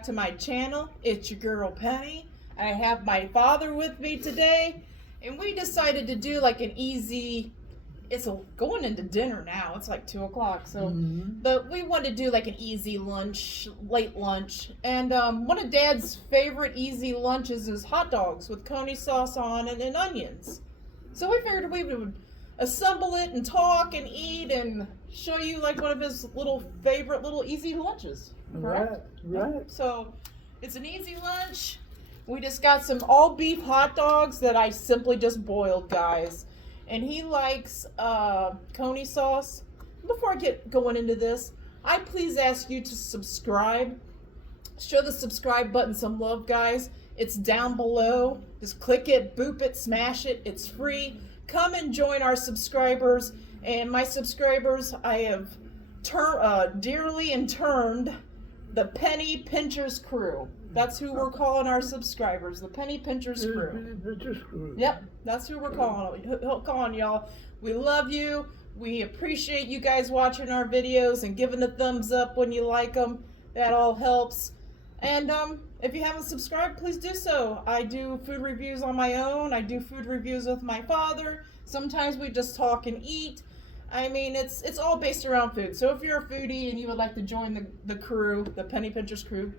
back to my channel. It's your girl Penny. I have my father with me today, and we decided to do like an easy, going into dinner now, it's like 2 o'clock, so, but we wanted to do like an easy lunch, late lunch, and one of Dad's favorite easy lunches is hot dogs with coney sauce on it and onions. So we figured we would assemble it and talk and eat and show you like one of his favorite little easy lunches. Correct? Right. So it's an easy lunch. We just got some all beef hot dogs that I simply just boiled, guys. And he likes coney sauce. Before I get going into this, I please ask you to subscribe. Show the subscribe button some love, guys. It's down below. Just click it, boop it, smash it. It's free. Come and join our subscribers. And my subscribers, I have dearly termed the Penny Pinchers Crew. That's who we're calling our subscribers, the Penny Pinchers Crew. Yep, that's who we're calling y'all. We love you. We appreciate you guys watching our videos and giving a thumbs up when you like them. That all helps. And if you haven't subscribed, please do so. I do food reviews on my own. I do food reviews with my father. Sometimes we just talk and eat. I mean, it's all based around food. So if you're a foodie and you would like to join the crew, the Penny Pinchers Crew,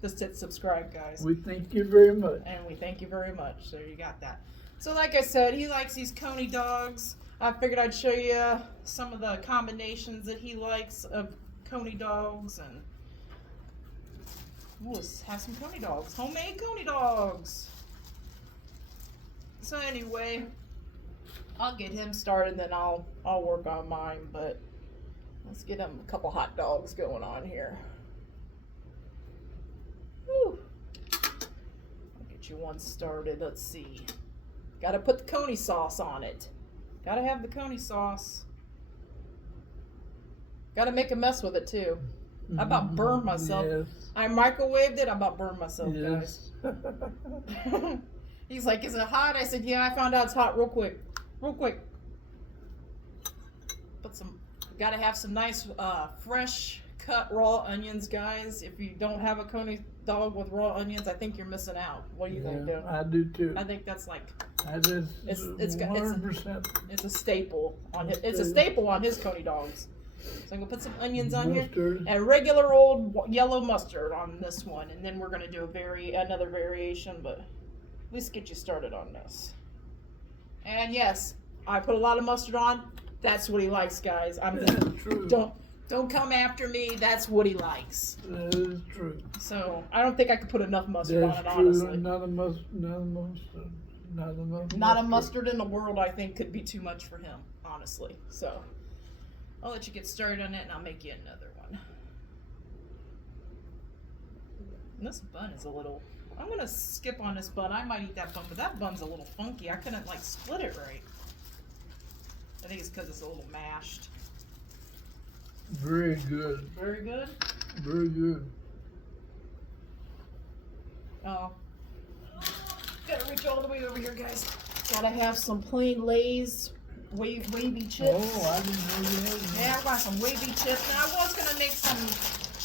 just hit subscribe, guys. We thank you very much. And we thank you very much. So you got that. So like I said, he likes these coney dogs. I figured I'd show you some of the combinations that he likes of coney dogs, and we'll have some coney dogs, homemade coney dogs. So anyway, I'll get him started, then I'll work on mine. But let's get him a couple hot dogs going on here. Whew. I'll get you one started. Let's see. Gotta put the coney sauce on it. Gotta have the coney sauce. Gotta make a mess with it too. I about burned myself. Yes. I microwaved it. I about burned myself, Yes. guys. He's like, "Is it hot?" I said, "Yeah, I found out it's hot real quick. Real quick." Gotta have some nice fresh cut raw onions, guys. If you don't have a coney dog with raw onions, I think you're missing out. What do you think, dude? I do too. I think that's like it's 100%. it's a staple on his. It's a staple on his coney dogs. So I'm gonna put some onions on here and regular old yellow mustard on this one, and then we're gonna do another variation. But at least get you started on this. And yes, I put a lot of mustard on. That's what he likes, guys. True. Don't come after me. That's what he likes. That is true. So I don't think I could put enough mustard That's on it, true. honestly. Not a mustard in the world, I think, could be too much for him, honestly. So I'll let you get started on it, and I'll make you another one. And this bun is a little. I'm gonna skip on this bun. I might eat that bun, but that bun's a little funky. I couldn't like split it right. I think it's because it's a little mashed. Very good. Very good? Very good. Oh. Gotta reach all the way over here, guys. Gotta have some plain Lay's wavy chips. Oh, I didn't know you had them. Yeah, I want some wavy chips. Now, I was gonna make some,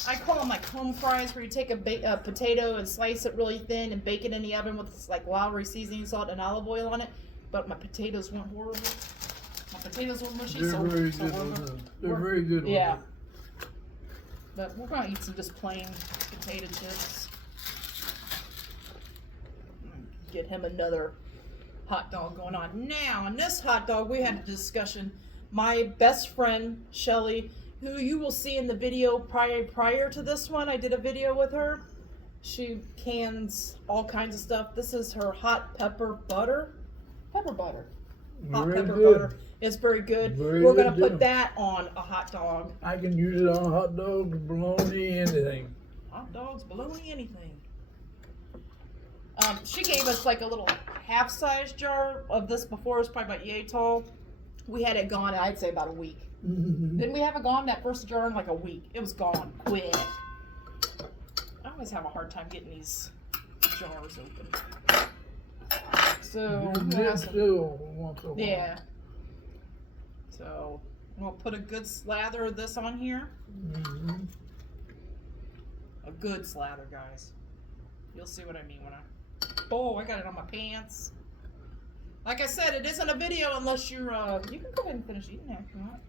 I call them like home fries, where you take a potato and slice it really thin and bake it in the oven with like Lowry seasoning salt and olive oil on it. But my potatoes went horrible. My potatoes were mushy. They're very good with them. They're very good with yeah. them. But we're gonna eat some just plain potato chips. Get him another hot dog going on. Now, on this hot dog, we had a discussion. My best friend, Shelly, who you will see in the video prior to this one, I did a video with her. She cans all kinds of stuff. This is her hot pepper butter. Pepper butter. Hot pepper butter. It's very good. We're going to put that on a hot dog. I can use it on a hot dog, bologna, anything. Hot dogs, bologna, anything. She gave us like a little half-size jar of this before. It was probably about yay tall. We had it gone, I'd say, about a week. Didn't we have it gone, that first jar, in like a week? It was gone quick. I always have a hard time getting these jars open. So, yeah. So, we'll put a good slather of this on here. A good slather, guys. You'll see what I mean when I... Oh, I got it on my pants. Like I said, it isn't a video unless you're, you can go ahead and finish eating that if you want.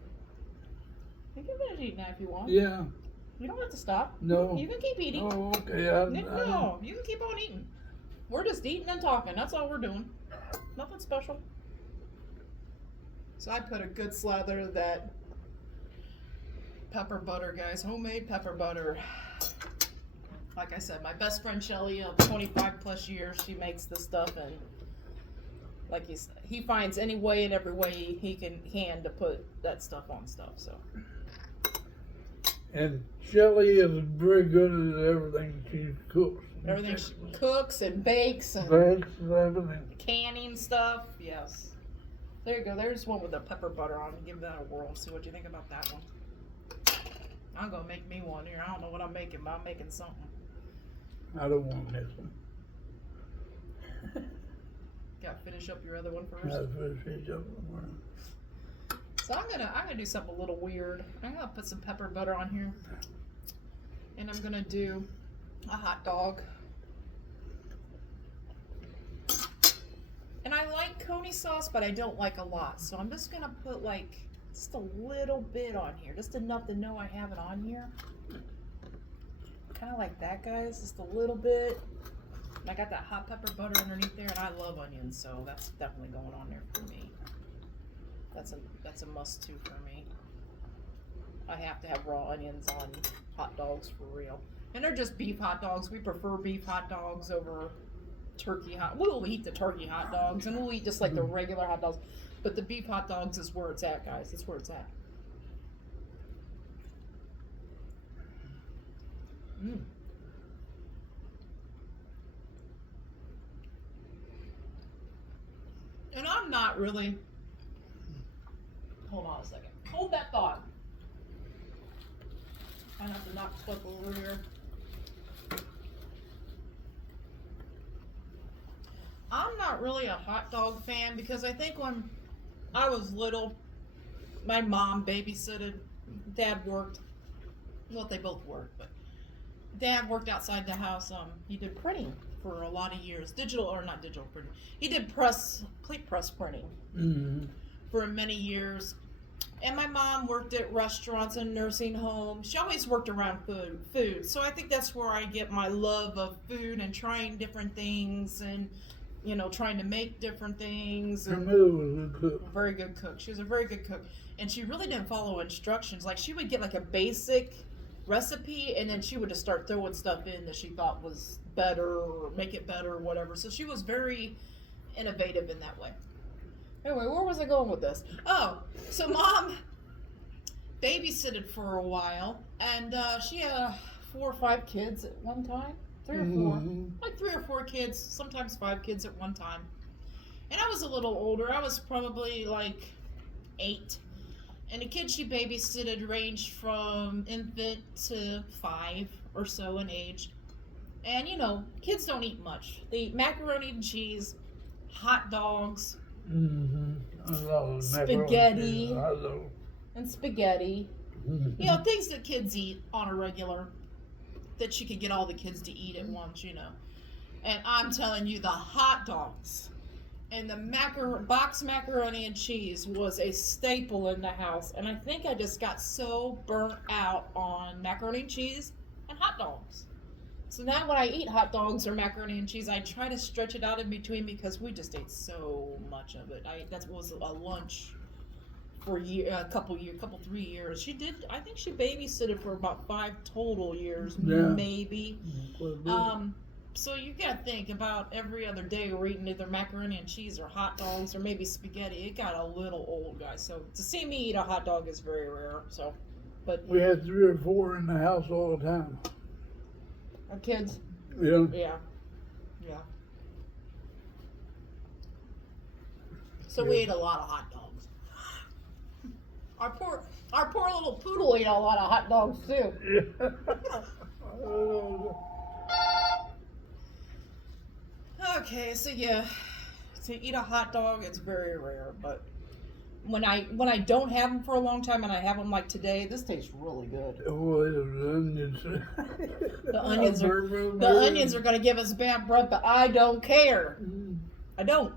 You can finish eating that if you want. Yeah. You don't have to stop. No. You can keep eating. Oh, okay. No, you can keep on eating. We're just eating and talking. That's all we're doing. Nothing special. So I put a good slather of that pepper butter, guys. Homemade pepper butter. Like I said, my best friend Shelly of 25 plus years, she makes this stuff, and like he finds any way and every way he can to put that stuff on stuff. So. And Shelly is very good at everything she cooks. Everything she cooks and bakes and everything. Canning stuff. Yes. There you go. There's one with the pepper butter on. Give that a whirl. See what you think about that one. I'm gonna make me one here. I don't know what I'm making, but I'm making something. I don't want this one. Gotta finish up your other one first. So I'm gonna do something a little weird. I'm gonna put some pepper butter on here, and I'm gonna do a hot dog. And I like coney sauce, but I don't like a lot. So I'm just gonna put like just a little bit on here, just enough to know I have it on here. Kind of like that, guys. Just a little bit. And I got that hot pepper butter underneath there, and I love onions, so that's definitely going on there for me. That's a must too for me. I have to have raw onions on hot dogs for real. And they're just beef hot dogs. We prefer beef hot dogs over turkey hot. We'll eat the turkey hot dogs, and we'll eat just like the regular hot dogs. But the beef hot dogs is where it's at, guys. It's where it's at. Mm. And I'm not really... Hold on a second. Hold that thought. I have to knock stuff over here. I'm not really a hot dog fan because I think when I was little, my mom babysitted. Dad worked. Well, they both worked, but Dad worked outside the house. He did printing for a lot of years. Digital, or not digital printing. He did plate press printing for many years. And my mom worked at restaurants and nursing homes. She always worked around food. So I think that's where I get my love of food and trying different things and, you know, trying to make different things. Her mother was a good cook. A very good cook. She was a very good cook. And she really didn't follow instructions. Like, she would get like a basic recipe, and then she would just start throwing stuff in that she thought was better or make it better or whatever. So she was very innovative in that way. Anyway, where was I going with this? Oh, so Mom babysitted for a while, and she had 4 or 5 kids at one time. 3 or 4. Like 3 or 4 kids, sometimes 5 kids at one time. And I was a little older. I was probably like 8. And the kids she babysitted ranged from infant to 5 or so in age. And, you know, kids don't eat much. They eat macaroni and cheese, hot dogs, spaghetti, and spaghetti. You know, things that kids eat on a regular, that she could get all the kids to eat at once, you know. And I'm telling you, the hot dogs and the box macaroni and cheese was a staple in the house. And I think I just got so burnt out on macaroni and cheese and hot dogs. So now when I eat hot dogs or macaroni and cheese, I try to stretch it out in between because we just ate so much of it. That was a lunch for a couple 3 years. She did, I think she babysitted for about 5 total years, maybe. So you gotta think about every other day we're eating either macaroni and cheese or hot dogs or maybe spaghetti. It got a little old, guys. So to see me eat a hot dog is very rare. So, but we had 3 or 4 in the house all the time. Our kids. Yeah. Yeah. So we ate a lot of hot dogs. Our poor little poodle ate a lot of hot dogs too. Okay, so yeah, to eat a hot dog, it's very rare, but when I don't have them for a long time and I have them like today, this tastes really good. Oh, it's onions. The onions are gonna give us bad breath, but I don't care. I don't.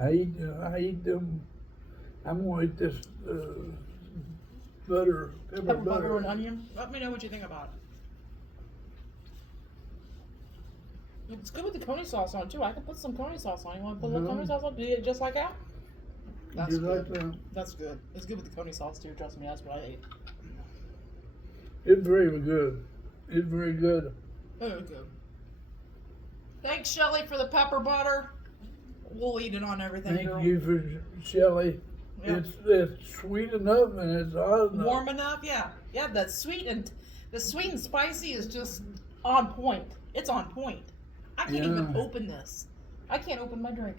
I eat them. I'm gonna eat this pepper butter and onion. Let me know what you think about it. It's good with the coney sauce on too. I can put some coney sauce on. You want to put a little coney sauce on? Do you eat it just like that? That's you good. like that? That's good. It's good with the coney sauce too. Trust me, that's what I ate. It's very good. It's very good. Very good. Thanks, Shelly, for the pepper butter. We'll eat it on everything. Thank girl. you for Shelly. Yeah. It's sweet enough and it's hot enough. Warm enough, yeah. Yeah, the sweet and spicy is just on point. It's on point. I can't even open this. I can't open my drink.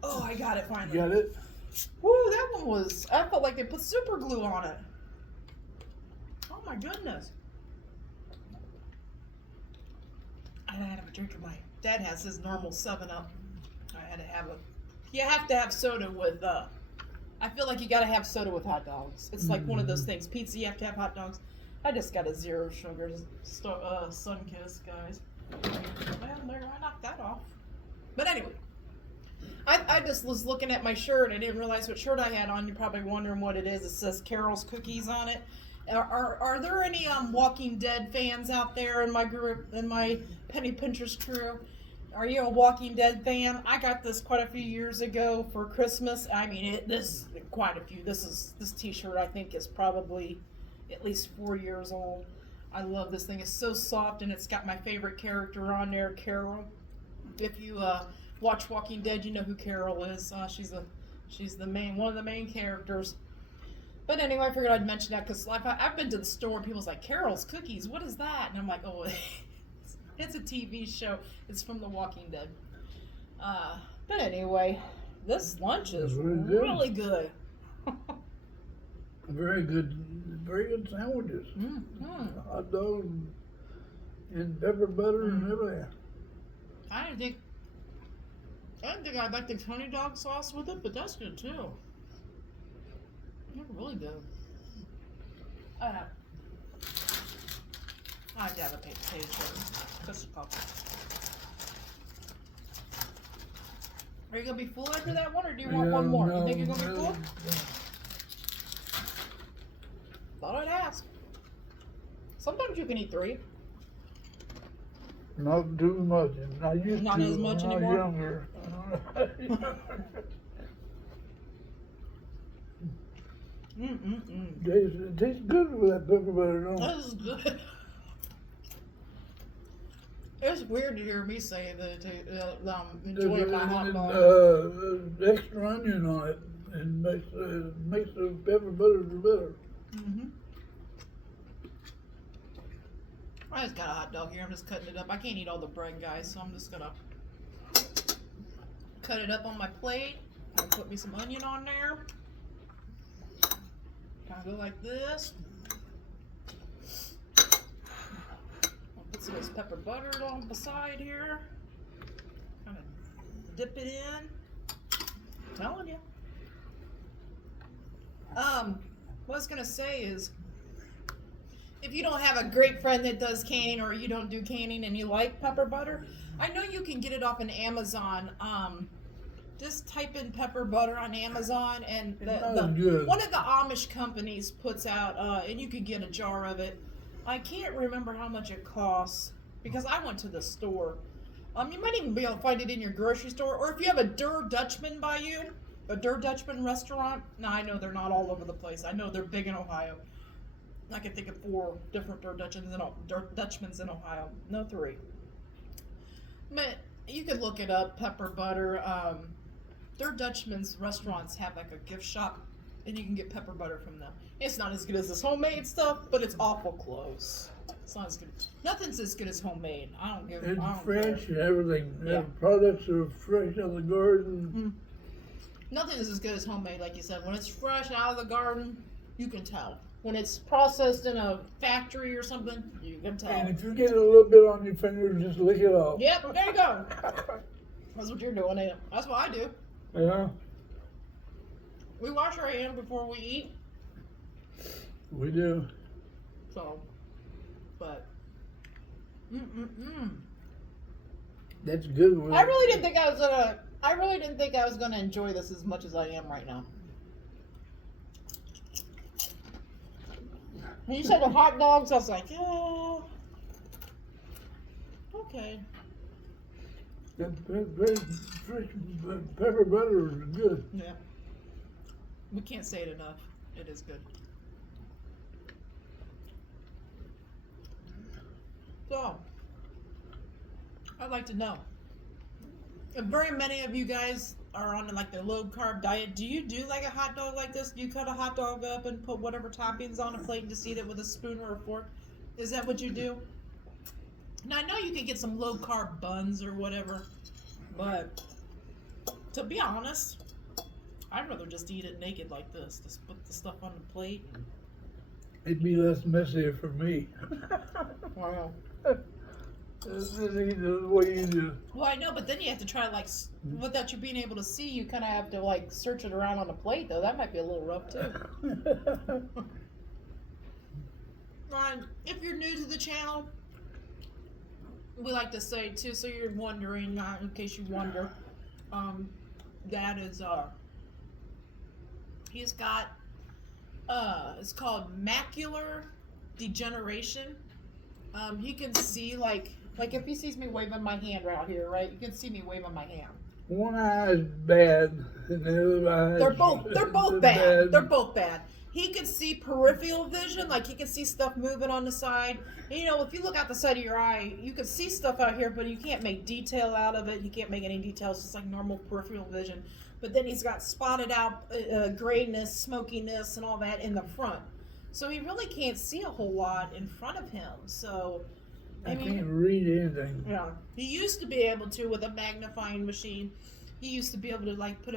Oh, I got it finally. Got it? Woo, that one was, I felt like they put super glue on it. Oh my goodness. I had to have a drink of my dad has his normal 7-Up. I had to have a, you have to have soda with, I feel like you gotta have soda with hot dogs. It's like one of those things. Pizza, you have to have hot dogs. I just got a 0 sugar Sun-Kissed, guys. Well, there, I knocked that off. But anyway, I just was looking at my shirt. I didn't realize what shirt I had on. You're probably wondering what it is. It says Carol's Cookies on it. Are there any Walking Dead fans out there in my group, in my Penny Pinterest crew? Are you a Walking Dead fan? I got this quite a few years ago for Christmas. I mean, this quite a few. This T-shirt I think is probably at least 4 years old. I love this thing. It's so soft, and it's got my favorite character on there, Carol. If you watch Walking Dead, you know who Carol is. She's one of the main characters. But anyway, I figured I'd mention that because I've been to the store and people's like, Carol's Cookies, what is that? And I'm like, oh, it's a TV show. It's from The Walking Dead. But anyway, this lunch is really good. Very good sandwiches. Hot dog and pepper butter and everything. I didn't think I'd like the honey dog sauce with it, but that's good too. They're really good. I have to have a potato chip. Just a couple. Are you gonna be full after that one, or do you want one more? No, you think you're gonna be full? No. Thought I'd ask. Sometimes you can eat 3. Not too much. I used Not to as much when I was anymore? younger. It tastes good with that pepper butter, don't it? This is good. It's weird to hear me say that enjoying my hot dog. Extra onion on it and makes the pepper butter better. I just got a hot dog here. I'm just cutting it up. I can't eat all the bread, guys, so I'm just gonna cut it up on my plate. I'll put me some onion on there. Kind of go like this. I'll put some of this pepper butter on the side here. Kind of dip it in. I'm telling you. What I was gonna say is, if you don't have a great friend that does canning, or you don't do canning and you like pepper butter, I know you can get it off an Amazon. Just type in pepper butter on Amazon, and one of the Amish companies puts out, and you can get a jar of it. I can't remember how much it costs because I went to the store. You might even be able to find it in your grocery store, or if you have a Der Dutchman by you, a Der Dutchman restaurant. Now I know they're not all over the place. I know they're big in Ohio. I can think of 4 different Der Dutchmans in Ohio. No, 3. But you could look it up, pepper butter. Der Dutchman's restaurants have like a gift shop, and you can get pepper butter from them. It's not as good as this homemade stuff, but it's awful close. It's not as good. Nothing's as good as homemade. It's fresh and everything. The products are fresh out of the garden. Nothing is as good as homemade, like you said. When it's fresh out of the garden, you can tell. When it's processed in a factory or something, you can tell. And if you get a little bit on your fingers, just lick it off. Yep, there you go. That's what you're doing, ain't it? That's what I do. Yeah, We wash our hands before we eat. we do. So, but, That's good. I really didn't think I was gonna enjoy this as much as I am right now. When you said the hot dogs, I was like, yeah, okay. That fresh pepper butter is good. Yeah. We can't say it enough. It is good. So, I'd like to know, if very many of you guys are on like the low carb diet, do you do like a hot dog like this? Do you cut a hot dog up and put whatever toppings on a plate and just eat it with a spoon or a fork? Is that what you do? Now I know you can get some low carb buns or whatever, but to be honest, I'd rather just eat it naked like this. Just put the stuff on the plate. It'd be less messy for me. Wow. This is the way you do. Well, I know, but then you have to try like without you being able to see, you kind of have to like search it around on the plate, though. That might be a little rough too. If you're new to the channel, we like to say too, so you're wondering, in case you wonder, that is he's got it's called macular degeneration. He can see like if he sees me waving my hand right here, right? You can see me waving my hand. One eye is bad, and the other eye. They're both bad. They're both bad. He can see peripheral vision, like he can see stuff moving on the side. And, you know, if you look out the side of your eye, you can see stuff out here, but you can't make detail out of it. You can't make any details, just like normal peripheral vision. But then he's got spotted out grayness, smokiness, and all that in the front. So he really can't see a whole lot in front of him. So I can't read anything. Yeah, he used to be able to with a magnifying machine. He used to be able to like put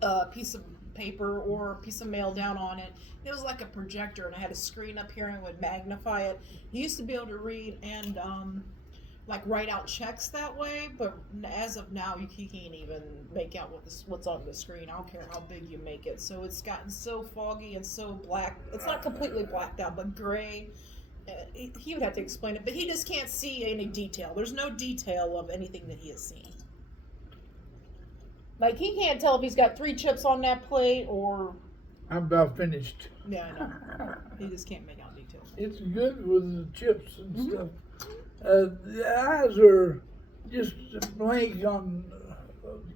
a piece of paper or a piece of mail down on it. It was like a projector, and I had a screen up here and would magnify it. He used to be able to read and like write out checks that way, but as of now, he can't even make out what's on the screen. I don't care how big you make it. So it's gotten so foggy and so black. It's not completely blacked out, but gray. He would have to explain it, but he just can't see any detail. There's no detail of anything that he has seen. Like, he can't tell if he's got 3 chips on that plate or... I'm about finished. Yeah, I know. He just can't make out details. It's good with the chips and stuff. The eyes are just blank on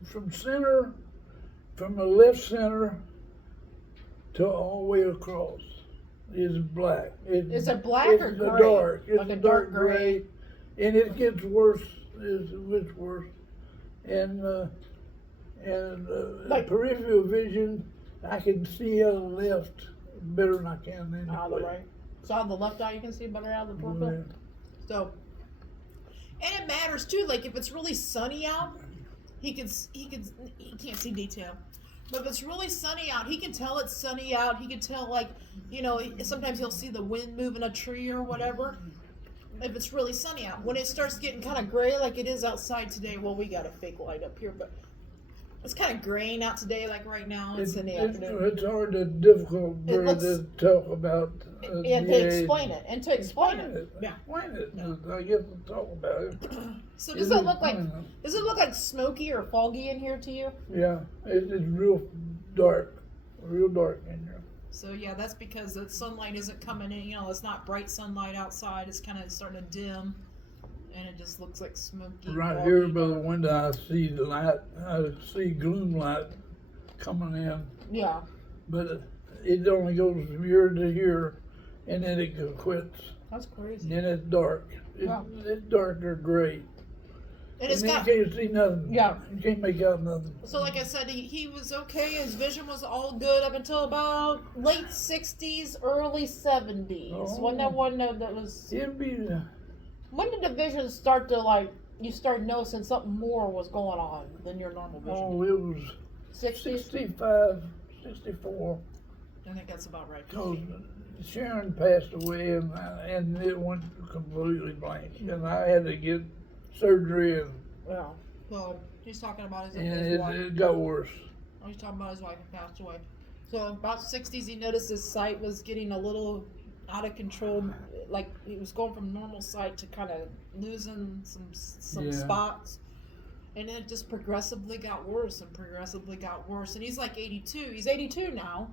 from the left center to all the way across. Is black. Is it black or gray? Dark. It's like a dark gray, and it gets worse. It gets worse, and like peripheral vision, I can see out of the left better than I can in out of the right. So on the left eye, you can see better out of the purple. Yeah. So, and it matters too. Like if it's really sunny out, he can't see detail. But if it's really sunny out, he can tell it's sunny out. He can tell, like, you know, sometimes he'll see the wind moving a tree or whatever. If it's really sunny out. When it starts getting kind of gray like it is outside today, well, we got a fake light up here, but it's kind of graying out today, like right now. It's in the afternoon. It's hard and difficult to talk about. And to explain it. And to explain it. Yeah. Explain it. Yeah. I guess we'll talk about it. So does it look like smoky or foggy in here to you? Yeah. It's real dark in here. So yeah, that's because the sunlight isn't coming in. You know, it's not bright sunlight outside. It's kind of starting to dim, and it just looks like smoky. Right here by the window, I see the light. I see gloom light coming in. Yeah. But it only goes from here to here, and then it quits. That's crazy. And then it's dark. It's dark or gray. And it's got, you can't see nothing. Yeah. You can't make out nothing. So like I said, he was okay. His vision was all good up until about late 60s, early 70s. Oh. When that one that was... It'd be... When did the vision start to, like, you start noticing something more was going on than your normal vision? Oh, it was 60s? 65, 64. I think that's about right. Because Sharon passed away, and it went completely blank. And I had to get surgery, and Yeah. So he's talking about his And wife. it got worse. He's talking about his wife who passed away. So about 60s, he noticed his sight was getting a little out of control. Like he was going from normal sight to kind of losing some spots. And then it just progressively got worse and progressively got worse. And he's like 82. He's 82 now.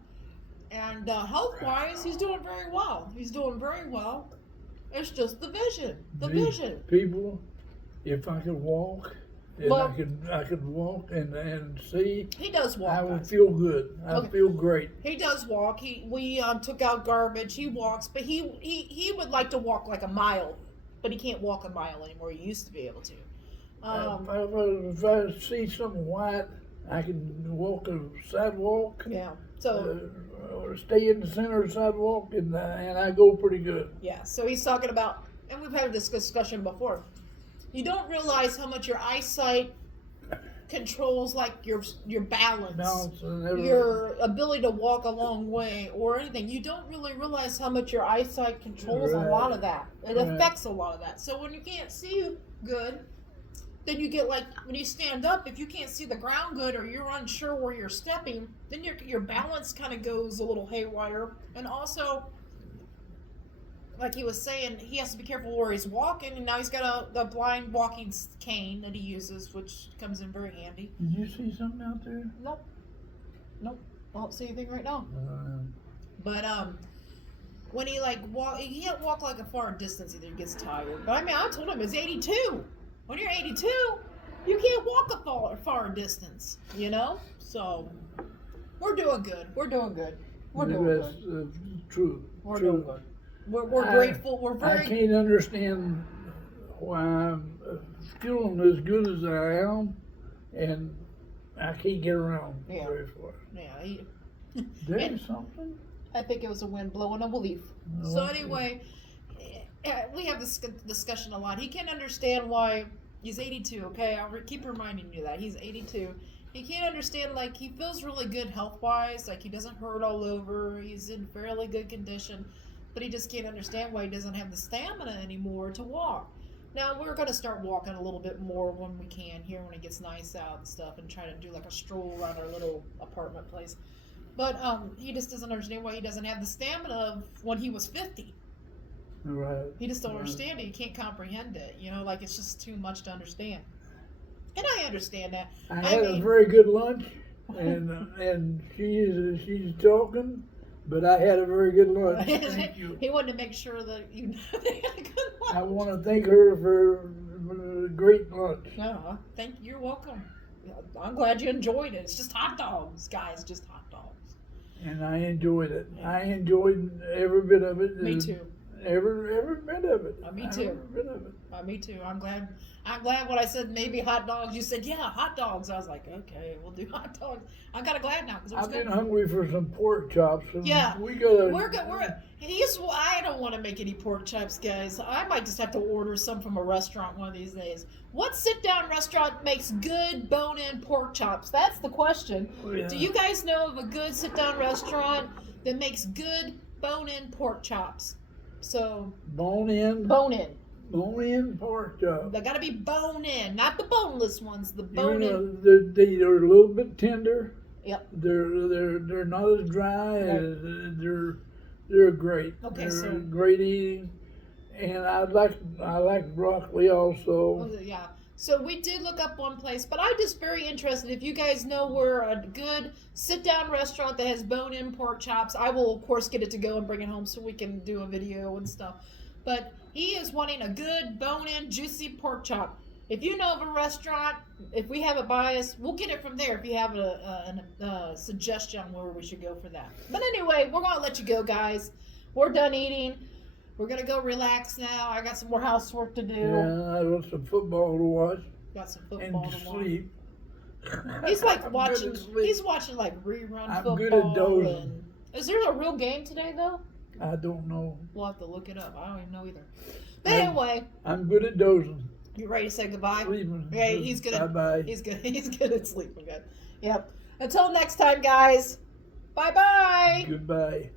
And health-wise, he's doing very well. He's doing very well. It's just the vision. The vision. People, if I could walk, and Well, I could walk and see, he does walk. I would guys. feel good. I Okay. feel great. He does walk. We took out garbage. He walks, but he would like to walk like a mile, but he can't walk a mile anymore. He used to be able to. If I see something white, I can walk a sidewalk. Yeah. So Or stay in the center of the sidewalk, and I go pretty good. yeah. So he's talking about, and we've had this discussion before. You don't realize how much your eyesight controls, like your balance, and your ability to walk a long way, or anything. You don't really realize how much your eyesight controls a lot of that. It affects a lot of that. So when you can't see good, then you get like when you stand up, if you can't see the ground good or you're unsure where you're stepping, then your balance kind of goes a little haywire. And also, like he was saying, he has to be careful where he's walking, and now he's got a blind walking cane that he uses, which comes in very handy. Did you see something out there? Nope. I don't see anything right now. But when he like walk, he can't walk like a far distance either. He gets tired. But I mean, I told him it's 82. When you're 82, you can't walk a far distance. You know. So we're doing good. We're doing good. We're doing good. True. We're true. doing good. We're grateful. We're very. I can't understand why I'm feeling as good as I am, and I can't get around very far. Yeah. There's something. I think it was a wind blowing a leaf. Oh, So anyway, we have this discussion a lot. He can't understand why he's 82. Okay, I'll keep reminding you that he's 82. He can't understand, like, he feels really good health-wise. Like, he doesn't hurt all over. He's in fairly good condition. But he just can't understand why he doesn't have the stamina anymore to walk. Now, we're going to start walking a little bit more when we can here when it gets nice out and stuff, and try to do like a stroll around our little apartment place. But he just doesn't understand why he doesn't have the stamina of when he was 50. Right. He just don't understand it. He can't comprehend it. You know, like it's just too much to understand. And I understand that. I had a very good lunch, and she's talking. But I had a very good lunch. Thank you. He wanted to make sure that you know they had a good lunch. I want to thank her for a great lunch. You're welcome. I'm glad you enjoyed it. It's just hot dogs, guys. Just hot dogs. And I enjoyed it. I enjoyed every bit of it. Me too. Every bit of it. Me too. Every bit of it. Me too. I'm glad when I said maybe hot dogs, you said, yeah, hot dogs. I was like, okay, we'll do hot dogs. I'm kind of glad now because it was I've good. been hungry for some pork chops. Yeah. We gotta. We're good. I don't want to make any pork chops, guys. I might just have to order some from a restaurant one of these days. What sit-down restaurant makes good bone-in pork chops? That's the question. Oh, yeah. Do you guys know of a good sit-down restaurant that makes good bone-in pork chops? So Bone-in pork chop. they gotta be bone-in, not the boneless ones. The bone-in. They're a little bit tender. Yep. They're not as dry. They're great. Okay, they're so great eating, and I like broccoli also. yeah. So we did look up one place, but I'm just very interested. If you guys know where a good sit-down restaurant that has bone-in pork chops, I will of course get it to go and bring it home so we can do a video and stuff. But he is wanting a good bone-in juicy pork chop. If you know of a restaurant, if we have a bias, we'll get it from there. If you have a suggestion where we should go for that. But anyway, we're gonna let you go, guys. We're done eating. We're going to go relax now. I got some more housework to do. Yeah, I got some football to watch. Got some football to watch. Sleep. He's like watching, he's watching like rerun football. I'm good at dozing. Is there a real game today, though? I don't know. We'll have to look it up. I don't even know either. But anyway. I'm good at dozing. You ready to say goodbye? Sleeping. Yeah, he's good at, bye-bye. He's good at sleeping. Good. Yep. Until next time, guys. Bye-bye. Goodbye.